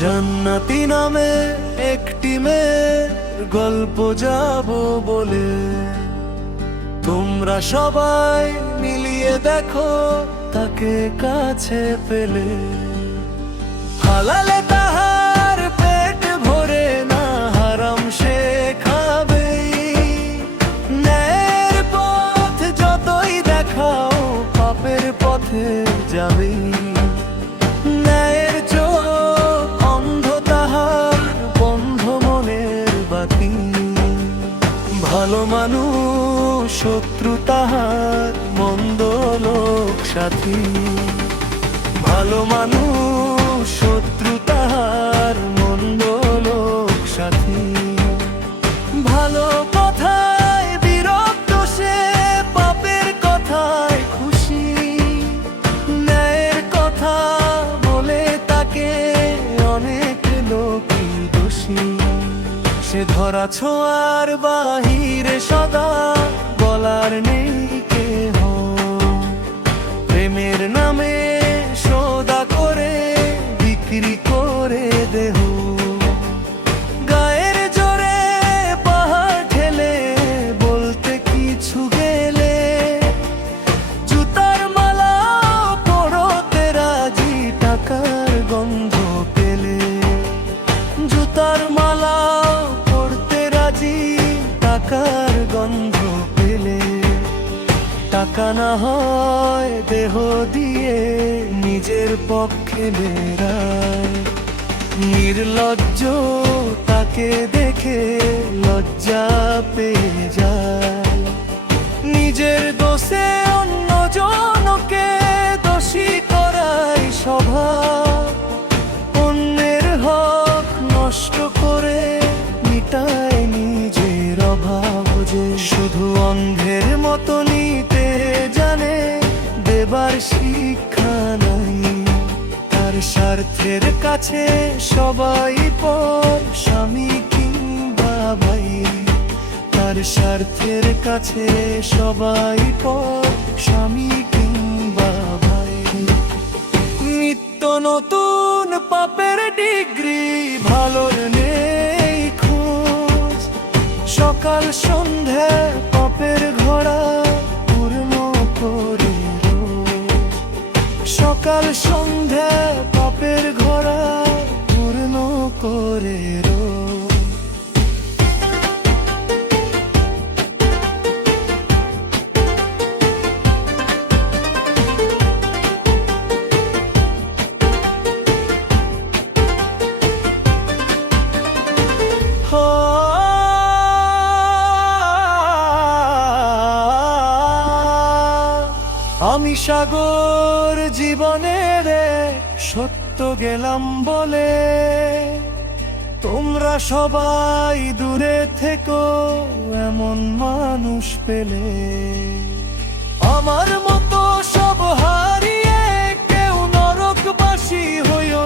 জান্নাতি নামে একটি মেয়ের গল্প যাব বলে, তোমরা সবাই মিলিয়ে দেখো তাকে কাছে পেলে। হালালে তাহার পেট ভরে না, হারাম সে খাবেই। ন্যায়ের পথ যতই দেখাও, পাপের পথে যাবেই। ন্যায়ের চোখ অন্ধ, তাহার বন্ধ মনের বাতি। ভালো মানুষ শত্রু তাহার, মন্দ লোক সাথী। ভালো মানুষ শত্রু তাহার, মন্দ লোক সাথী। ভালো কথায় বিরক্ত সে, পাপের কথায় খুশি। ন্যায়ের কথা বলে তাকে অনেক লোকই দোষী। সে ধরা ছোঁয়ার বাহিরে সদা, বলার নেই কেহ। প্রেমের নামে সদা করে, বিক্রি করে দেহ। গায়ের জোরে পাহাড় ঠেলে, বলতে কিছু গেলে। জুতার মালা পরতে রাজি, টাকার গন্ধ পেলে। জুতার মালা পরতে রাজি, টাকার গন্ধ পেলে। টাকা না হয় দেহ দিয়ে, নিজের পক্ষে বেড়ায়। নির্লজ্জ তাকে দেখে লজ্জা পেয়ে যায়। নিজের দোষে অন্যজনকে দোষী করাই স্বভাব। অন্যের হক নষ্ট করে মিটায় নিজের অভাব। যে শুধু অন্ধের মতো নিতে জানে, দেবার শিক্ষা নাই। তার স্বার্থের কাছে সবাই পর, স্বামী কিংবা ভাই। তার স্বার্থের কাছে সবাই পর, স্বামী কিংবা ভাই। নিত্য নতুন পাপের ডিগ্রি, ভালোর নেই খোঁজ। সকাল সন্ধ্যা পাপের ঘোড়া, পূর্ণ করে রোজ। সকাল সন্ধ্যা পাপের ঘোড়া, পূর্ণ করে রোজ। আমি সাগর জীবনের সত্য গেলাম বলে, তোমরা সবাই দূরে থেকো এমন মানুষ পেলে। আমার মতো সব হারিয়ে কেউ নরকবাসী হইও